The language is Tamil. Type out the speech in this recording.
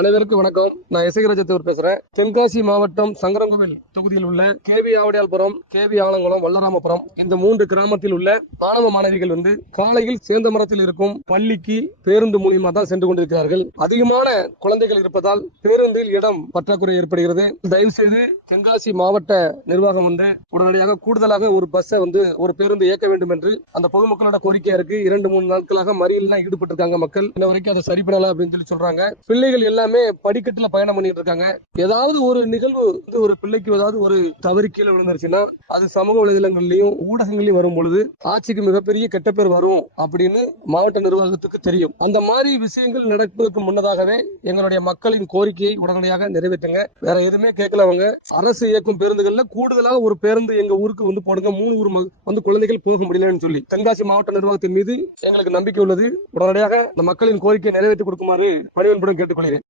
அனைவருக்கும் வணக்கம். நான் இசைகராஜத்தூர் பேசுறேன். தென்காசி மாவட்டம் சங்கரங்கோவில் தொகுதியில் உள்ள கேவி ஆவடியால்புரம் கேவி ஆலங்குளம் வல்லராமபுரம் இந்த மூன்று கிராமத்தில் உள்ள மாணவ மாணவிகள் வந்து காலையில் சேர்ந்த மரத்தில் இருக்கும் பள்ளிக்கு பேருந்து மூலியமா தான் சென்று கொண்டிருக்கிறார்கள். அதிகமான குழந்தைகள் இருப்பதால் பேருந்தில் இடம் பற்றாக்குறை ஏற்படுகிறது. தயவு செய்து தென்காசி மாவட்ட நிர்வாகம் வந்து உடனடியாக கூடுதலாக ஒரு பஸ்ஸை வந்து ஒரு பேருந்து இயக்க வேண்டும் என்று அந்த பொதுமக்களோட கோரிக்கையா இருக்கு. இரண்டு மூணு நாட்களாக மறியல் ஈடுபட்டு இருக்காங்க மக்கள். இன்ன வரைக்கும் அதை சரி பண்ணலாம் அப்படின்னு சொல்லி சொல்றாங்க. பிள்ளைகள் எல்லாமே படிக்கட்டுல பயணம் பண்ணிட்டு இருக்காங்க ஏதாவது ஒரு நிகழ்வு வந்து ஒரு பிள்ளைக்கு ஏதாவது ஒரு தவறு கீழே விழுந்துருச்சுன்னா அது சமூக வலைதளங்கள்லயும் ஊடகங்களையும் வரும் பொழுது ஆட்சிக்கு மிகப்பெரிய கெட்ட பேர் வரும் அப்படின்னு மாவட்ட நிர்வாகத்துக்கு தெரியும். அந்த மாதிரி விஷயங்கள் நடப்பதற்கு முன்னதாகவே எங்களுடைய மக்களின் கோரிக்கையை உடனடியாக நிறைவேற்றுங்க. வேற எதுவுமே கேட்கல அவங்க. அரசு இயக்கும் பேருந்துகள்ல கூடுதலாக ஒரு பேருந்து எங்க ஊருக்கு வந்து போடுங்க. மூணு ஊர் வந்து குழந்தைகள் போக முடியலன்னு சொல்லி. தென்காசி மாவட்ட நிர்வாகத்தின் மீது எங்களுக்கு நம்பிக்கை உள்ளது. உடனடியாக இந்த மக்களின் கோரிக்கையை நிறைவேற்றி கொடுக்குமாறு பணிவன்புடன் கேட்டுக்கொள்கிறேன்.